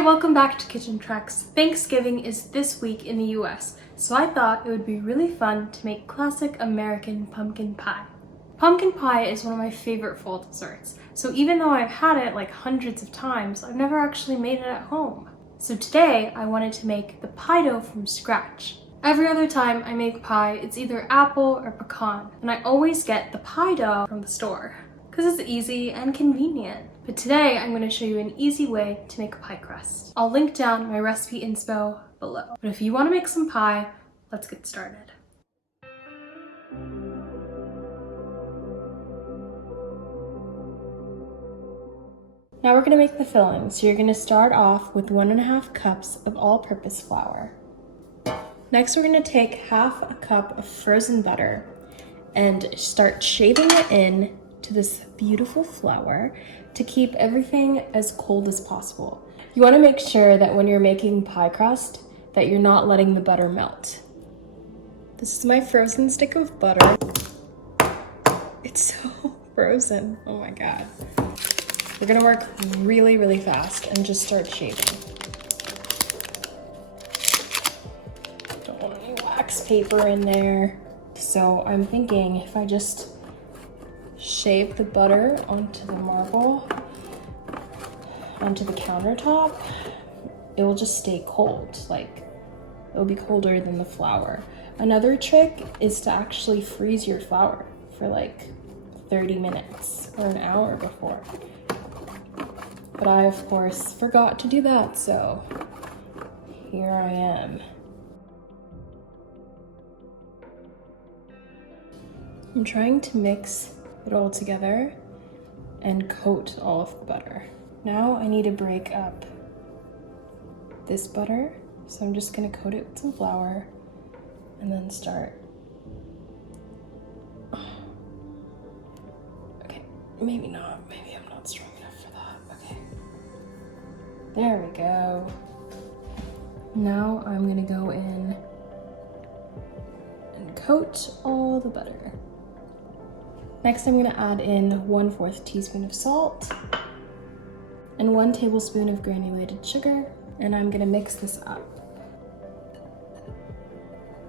Hi, welcome back to Kitchen Treks. Thanksgiving is this week in the US, so I thought it would be really fun to make classic American pumpkin pie. Pumpkin pie is one of my favorite fall desserts, so even though I've had it like hundreds of times, I've never actually made it at home. So today I wanted to make the pie dough from scratch. Every other time I make pie, it's either apple or pecan, and I always get the pie dough from the store because it's easy and convenient. But today I'm going to show you an easy way to make a pie crust. I'll link down my recipe inspo below. But if you want to make some pie, let's get started. Now we're going to make the filling. So you're going to start off with 1.5 cups of all-purpose flour. Next we're going to take half a cup of frozen butter and start shaving it in to this beautiful flour to keep everything as cold as possible. You want to make sure that when you're making pie crust that you're not letting the butter melt. This is my frozen stick of butter. It's so frozen. Oh my god. We're gonna work really, really fast and just start shaving. Don't want any wax paper in there. So I'm thinking if I just shave the butter onto the marble, onto the countertop, it will just stay cold. Like, it'll be colder than the flour. Another trick is to actually freeze your flour for like 30 minutes or an hour before. But I, of course, forgot to do that, so here I am. I'm trying to mix it all together and coat all of the butter. Now I need to break up this butter, so I'm just gonna coat it with some flour and then start. Okay, maybe not, maybe I'm not strong enough for that. Okay, there we go. Now I'm gonna go in and coat all the butter. Next, I'm gonna add in 1/4 teaspoon of salt and 1 tablespoon of granulated sugar, and I'm gonna mix this up.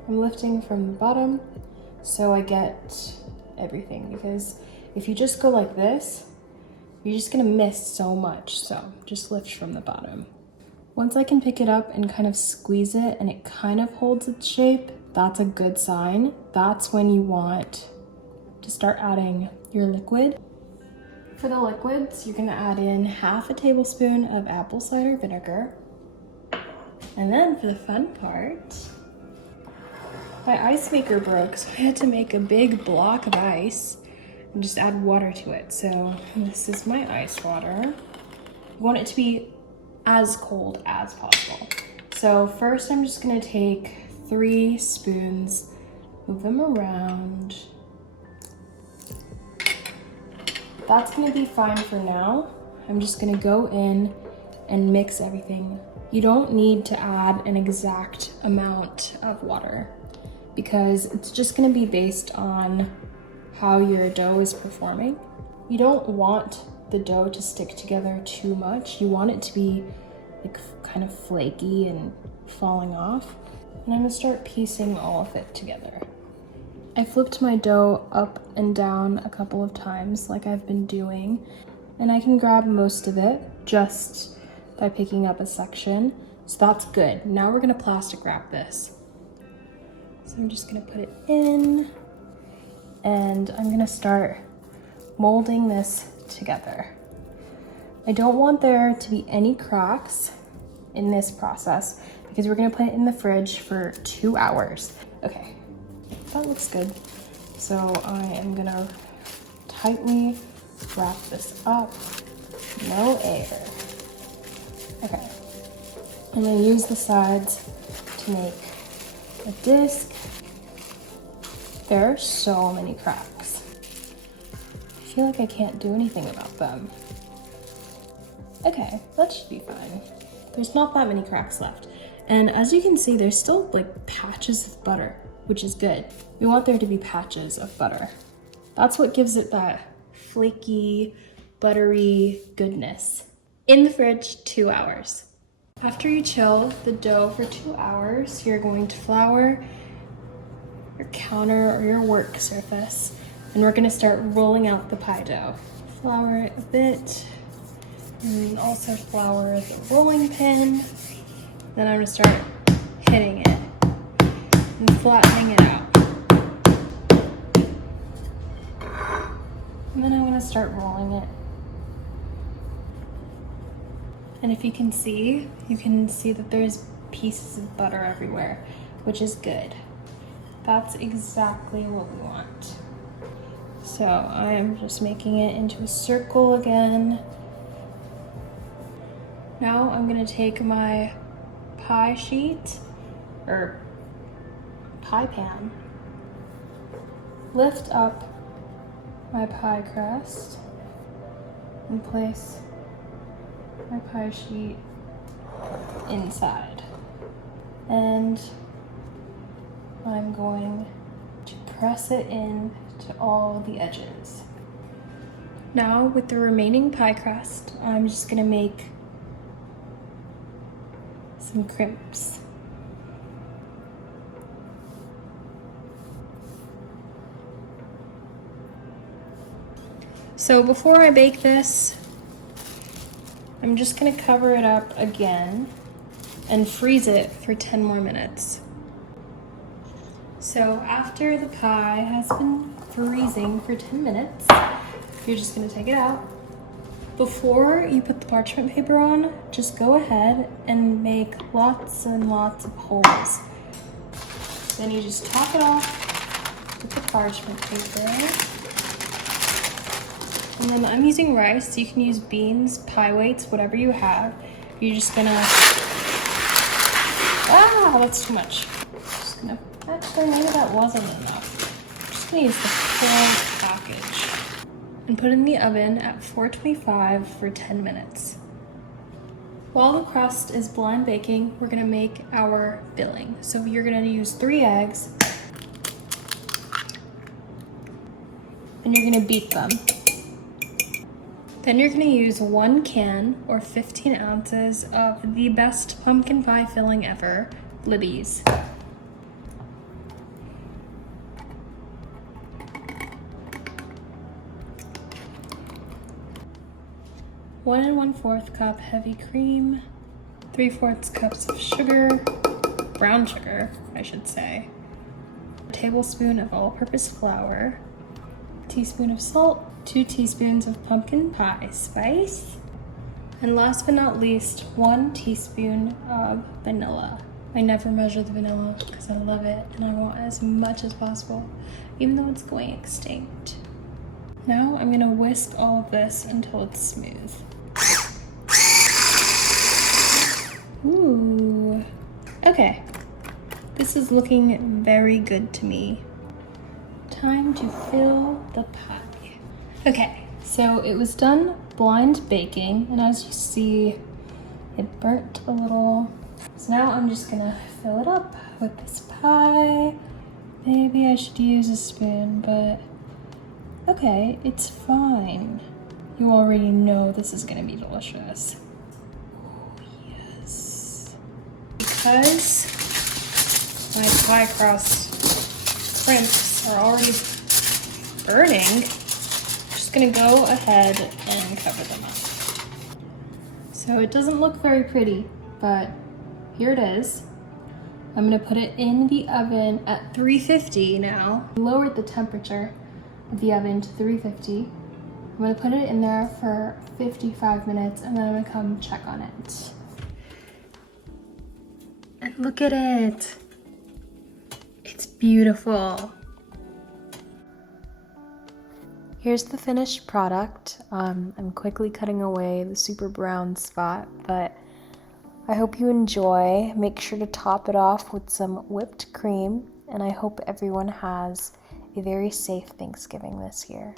I'm lifting from the bottom so I get everything, because if you just go like this, you're just gonna miss so much, so just lift from the bottom. Once I can pick it up and kind of squeeze it and it kind of holds its shape, that's a good sign. That's when you want to start adding your liquid. For the liquids, you're gonna add in 1/2 tablespoon of apple cider vinegar. And then for the fun part, my ice maker broke, so I had to make a big block of ice and just add water to it. So this is my ice water. You want it to be as cold as possible. So first I'm just gonna take 3 spoons, move them around. That's gonna be fine for now. I'm just gonna go in and mix everything. You don't need to add an exact amount of water because it's just gonna be based on how your dough is performing. You don't want the dough to stick together too much. You want it to be like kind of flaky and falling off. And I'm gonna start piecing all of it together. I flipped my dough up and down a couple of times like I've been doing, and I can grab most of it just by picking up a section. So that's good. Now we're gonna plastic wrap this. So I'm just gonna put it in and I'm gonna start molding this together. I don't want there to be any cracks in this process because we're gonna put it in the fridge for 2 hours. Okay. That looks good. So I am gonna tightly wrap this up. No air. Okay. I'm gonna use the sides to make a disc. There are so many cracks. I feel like I can't do anything about them. Okay, that should be fine. There's not that many cracks left. And as you can see, there's still like patches of butter, which is good. We want there to be patches of butter. That's what gives it that flaky, buttery goodness. In the fridge, 2 hours. After you chill the dough for 2 hours, you're going to flour your counter or your work surface, and we're gonna start rolling out the pie dough. Flour it a bit, and also flour the rolling pin. Then I'm gonna start hitting it and flattening it out. And then I'm gonna start rolling it. And if you can see that there's pieces of butter everywhere, which is good. That's exactly what we want. So I am just making it into a circle again. Now I'm gonna take my pie sheet, or pie pan, lift up my pie crust, and place my pie sheet inside. And I'm going to press it in to all the edges. Now with the remaining pie crust, I'm just gonna make some crimps. So before I bake this, I'm just gonna cover it up again and freeze it for 10 more minutes. So after the pie has been freezing for 10 minutes, you're just gonna take it out. Before you put the parchment paper on, just go ahead and make lots and lots of holes. Then you just top it off with the parchment paper. And then I'm using rice, you can use beans, pie weights, whatever you have. You're just gonna, that's too much. Just gonna, actually maybe that wasn't enough. I'm just gonna use the full package. And put it in the oven at 425 for 10 minutes. While the crust is blind baking, we're gonna make our filling. So you're gonna use 3 eggs, and you're gonna beat them. Then you're gonna use 1 can or 15 ounces of the best pumpkin pie filling ever, Libby's. One and 1/4 cup heavy cream, 3/4 cups of sugar, brown sugar, I should say, a tablespoon of all-purpose flour, a teaspoon of salt, 2 teaspoons of pumpkin pie spice, and last but not least, 1 teaspoon of vanilla. I never measure the vanilla because I love it and I want as much as possible, even though it's going extinct. Now I'm gonna whisk all of this until it's smooth. Ooh, okay. This is looking very good to me. Time to fill the pie. Okay, so it was done blind baking, and as you see, it burnt a little. So now I'm just gonna fill it up with this pie. Maybe I should use a spoon, but okay, it's fine. You already know this is gonna be delicious. Oh, yes. Because my pie crust crimps are already burning, I'm just gonna go ahead and cover them up. So it doesn't look very pretty, but here it is. I'm gonna put it in the oven at 350 now. Lowered the temperature of the oven to 350. I'm gonna put it in there for 55 minutes and then I'm gonna come check on it. And look at it. It's beautiful. Here's the finished product. I'm quickly cutting away the super brown spot, but I hope you enjoy. Make sure to top it off with some whipped cream, and I hope everyone has a very safe Thanksgiving this year.